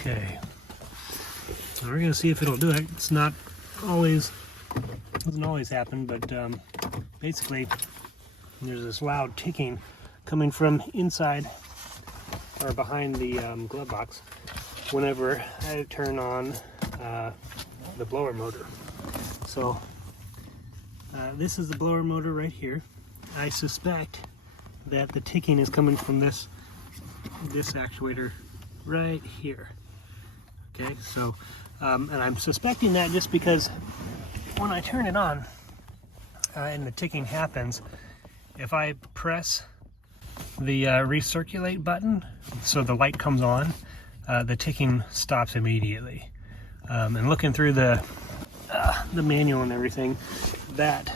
Okay. We're gonna see if it'll do it. It's not always, doesn't always happen, but basically there's this loud ticking coming from inside or behind the glove box whenever I turn on the blower motor. So this is the blower motor right here. I suspect that the ticking is coming from this actuator right here. Okay, so and I'm suspecting that just because when I turn it on and the ticking happens, if I press the recirculate button so the light comes on, the ticking stops immediately. And looking through the manual and everything, that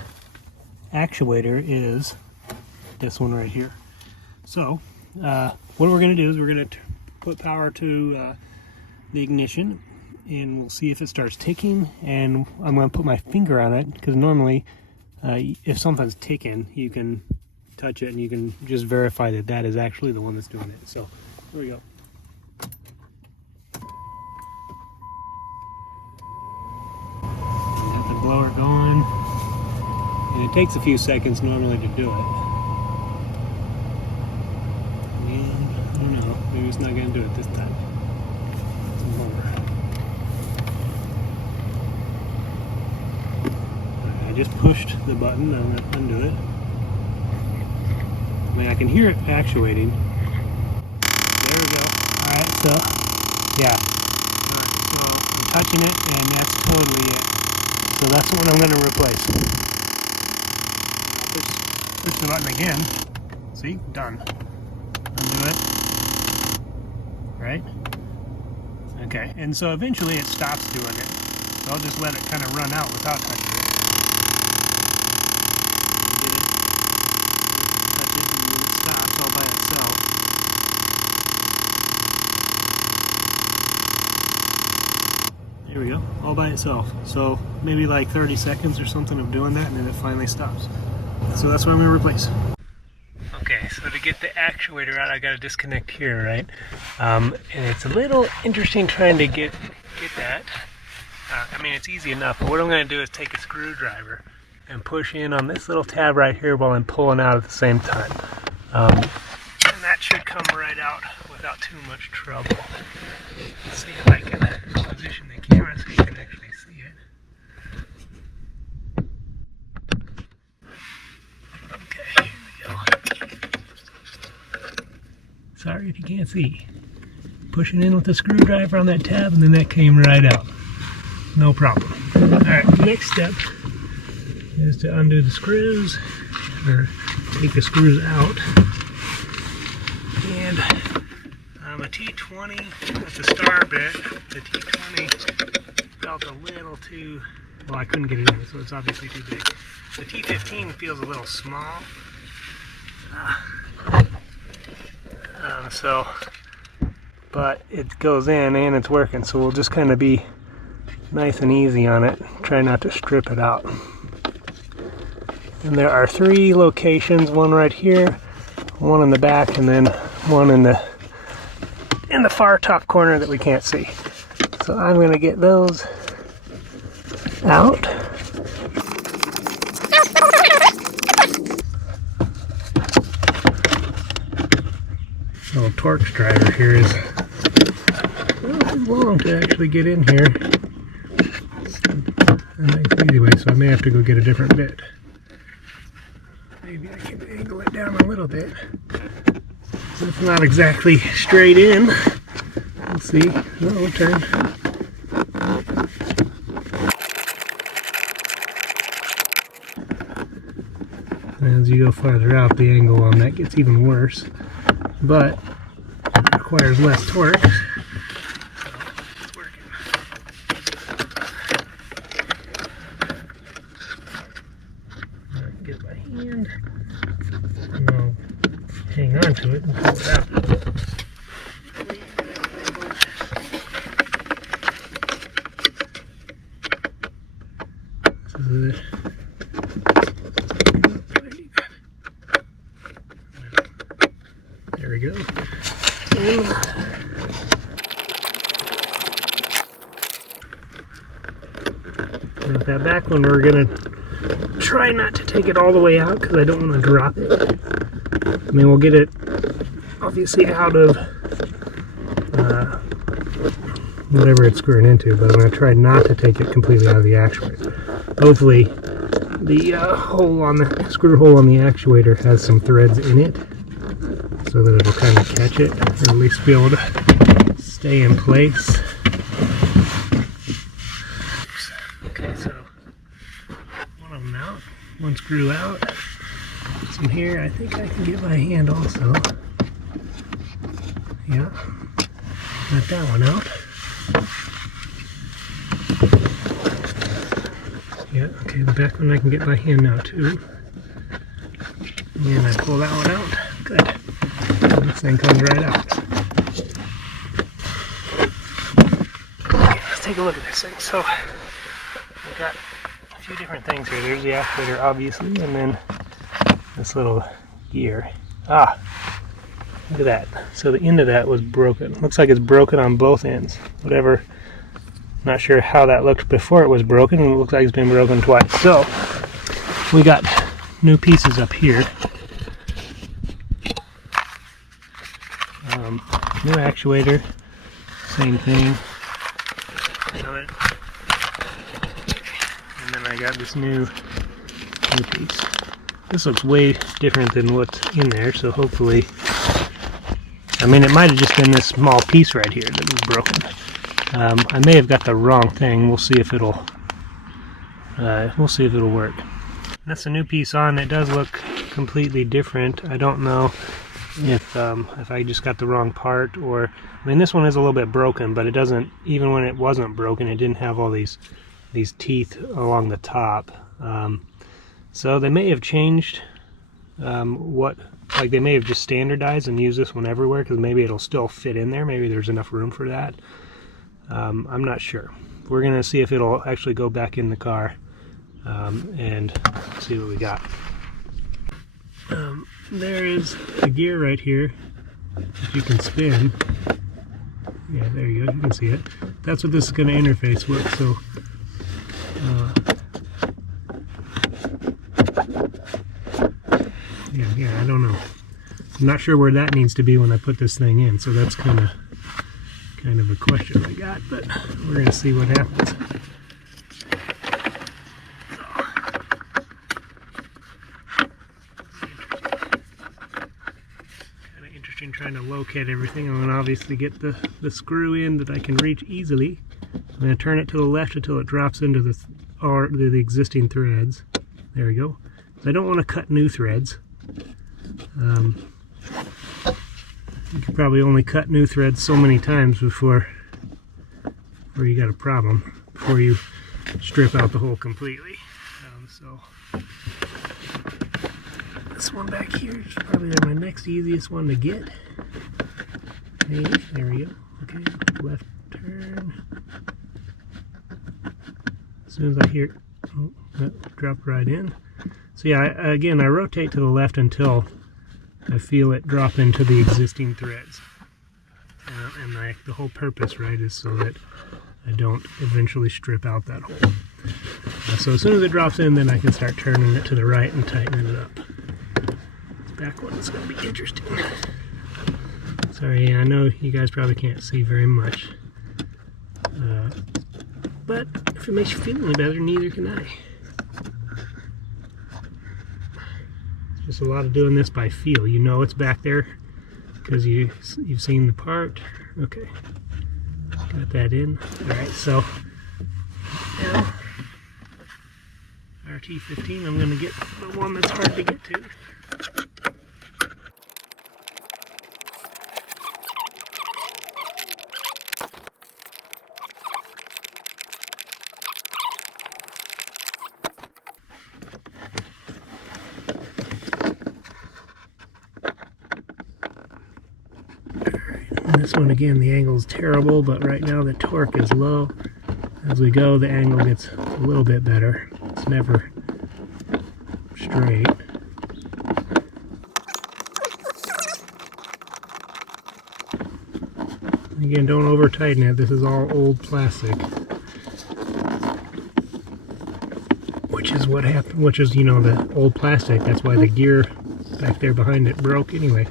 actuator is this one right here. So what we're going to do is we're going to put power to the ignition, and we'll see if it starts ticking. And I'm going to put my finger on it because normally if something's ticking, you can touch it and you can just verify that that is actually the one that's doing it. So here we go. Got the blower going, and it takes a few seconds normally to do it. And I don't know, maybe it's not going to do it this time. Some more. I just pushed the button. I'm going to undo it. I mean, I can hear it actuating. There we go. Alright, so, yeah. Alright, so I'm touching it, and that's totally it. So that's what I'm going to replace. I'll push the button again. See? Done. Undo it. Right? Okay, and so eventually it stops doing it. So I'll just let it kind of run out without touching it. All by itself. There we go, all by itself. So maybe like 30 seconds or something of doing that, and then it finally stops. So that's what I'm going to replace. Okay, so to get the actuator out, I got to disconnect here, right? And it's a little interesting trying to get that. I mean, it's easy enough, but what I'm going to do is take a screwdriver and push in on this little tab right here while I'm pulling out at the same time. And that should come right out without too much trouble. Let's see if I can position the camera so you can actually see it. Okay, here we go. Sorry if you can't see. Pushing in with the screwdriver on that tab, and then that came right out. No problem. Alright, the next step is to undo the screws, or take the screws out. And a T20 with the star bit, the T20 felt a little too, well, I couldn't get it in, so it's obviously too big. The T15 feels a little small. But it goes in and it's working, so we'll just kind of be nice and easy on it. Try not to strip it out. And there are 3 locations, one right here, one in the back, and then one in the far top corner that we can't see. So I'm going to get those out. Little Torx driver here is a little too long to actually get in here. A nice easy way, so I may have to go get a different bit. Maybe I can angle it down a little bit. So it's not exactly straight in. We'll see. Oh, we'll turn. As you go farther out, the angle on that gets even worse, but it requires less torque. So it's working. I'll get my hand, and I'll hang on to it and pull it out. This is it. There we go. And with that back one, we're gonna try not to take it all the way out because I don't want to drop it. I mean, we'll get it obviously out of whatever it's screwing into, but I'm going to try not to take it completely out of the actuator. Hopefully the screw hole on the actuator has some threads in it so that it'll kind of catch it, or at least be able to stay in place. Okay, so one of them out, one screw out. Some here I think I can get by hand also. Yeah, got that one out. Yeah, okay, the back one I can get by hand now too. And I pull that one out. Good. And this thing comes right out. Okay, let's take a look at this thing. So, we've got a few different things here. There's the actuator, obviously, and then this little gear. Ah! Look at that. So the end of that was broken. Looks like it's broken on both ends. Whatever. Not sure how that looked before it was broken. It looks like it's been broken twice. So we got new pieces up here. New actuator. Same thing. And then I got this new piece. This looks way different than what's in there. So hopefully, I mean, it might have just been this small piece right here that was broken. I may have got the wrong thing. We'll see if it'll work. That's a new piece on. It does look completely different. I don't know if I just got the wrong part, or I mean, this one is a little bit broken, but it doesn't. Even when it wasn't broken, it didn't have all these teeth along the top. So they may have changed like they may have just standardized and used this one everywhere, because maybe it'll still fit in there. Maybe there's enough room for that. I'm not sure. We're gonna see if it'll actually go back in the car and see what we got. There is a gear right here that you can spin. Yeah, there you go. You can see it. That's what this is going to interface with. So yeah, I don't know. I'm not sure where that needs to be when I put this thing in. So that's kind of a question I got, but we're going to see what happens. Kind of interesting trying to locate everything. I'm going to obviously get the screw in that I can reach easily. I'm going to turn it to the left until it drops into the existing threads. There we go. I don't want to cut new threads. You can probably only cut new threads so many times before you got a problem, before you strip out the hole completely. So this one back here is probably my next easiest one to get. Maybe. There we go. Okay, left turn. As soon as I hear, oh, that dropped right in. So yeah, again, I rotate to the left until I feel it drop into the existing threads. And the whole purpose, right, is so that I don't eventually strip out that hole. So as soon as it drops in, then I can start turning it to the right and tightening it up. This back one is going to be interesting. Sorry, I know you guys probably can't see very much. But if it makes you feel any better, neither can I. Just a lot of doing this by feel. You know it's back there because you've seen the part. Okay, got that in. All right, so now RT15. I'm going to get the one that's hard to get to. This one, again, the angle is terrible, but right now the torque is low. As we go, the angle gets a little bit better. It's never straight. Again, don't over tighten it. This is all old plastic. which is what happened, which is, you know, the old plastic. That's why the gear back there behind it broke anyway.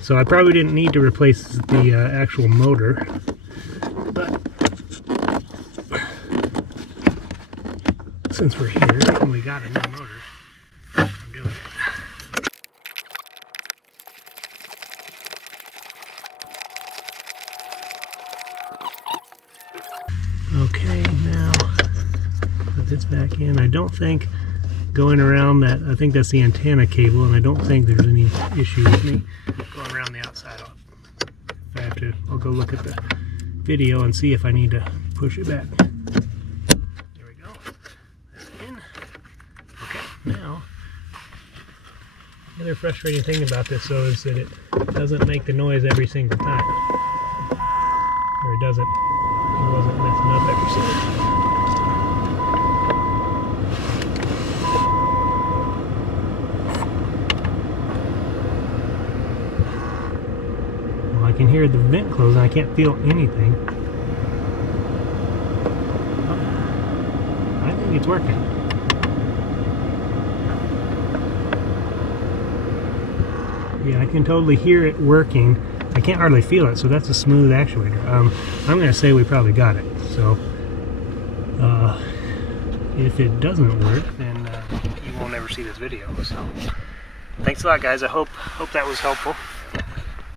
So I probably didn't need to replace the actual motor, but since we're here and we got a new motor, I'm doing it. Okay, now put this back in. I don't think going around that, I think that's the antenna cable, and I don't think there's any issue with me going around the outside. If I have to, I'll go look at the video and see if I need to push it back. There we go. That's in. Okay, now, the other frustrating thing about this though is that it doesn't make the noise every single time. Or it doesn't. It wasn't messing up every single time. Well, I can hear the vent close and I can't feel anything. I think it's working. Yeah, I can totally hear it working. I can't hardly feel it, so that's a smooth actuator. I'm going to say we probably got it. So, if it doesn't work, then you won't ever see this video. So, thanks a lot, guys. I hope that was helpful.